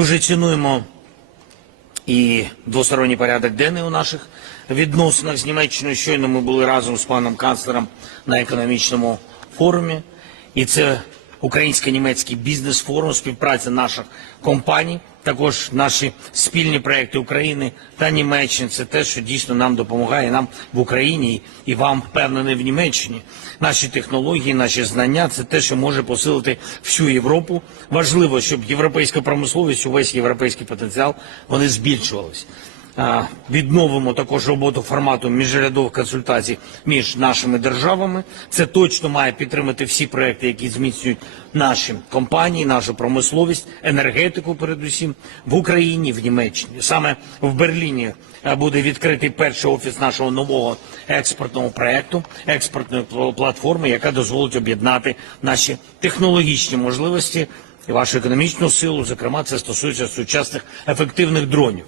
Дуже цінуємо і двосторонній порядок денний у наших відносинах з Німеччиною. Щойно ми були разом з паном канцлером на економічному форумі. І це українсько-німецький бізнес-форум, співпраця наших компаній, також наші спільні проекти України та Німеччини. Це те, що дійсно нам допомагає нам в Україні і вам впевнений в Німеччині. Наші технології, наші знання це те, що може посилити всю Європу. Важливо, щоб європейська промисловість, увесь європейський потенціал, вони збільшувалися. Відновимо також роботу формату міжрядових консультацій між нашими державами. Це точно має підтримати всі проекти, які зміцнюють наші компанії, нашу промисловість, енергетику, передусім в Україні, в Німеччині. Саме в Берліні е, буде відкритий перший офіс нашого нового експортного проекту, експортної платформи, яка дозволить об'єднати наші технологічні можливості і вашу економічну силу. Зокрема, це стосується сучасних ефективних дронів.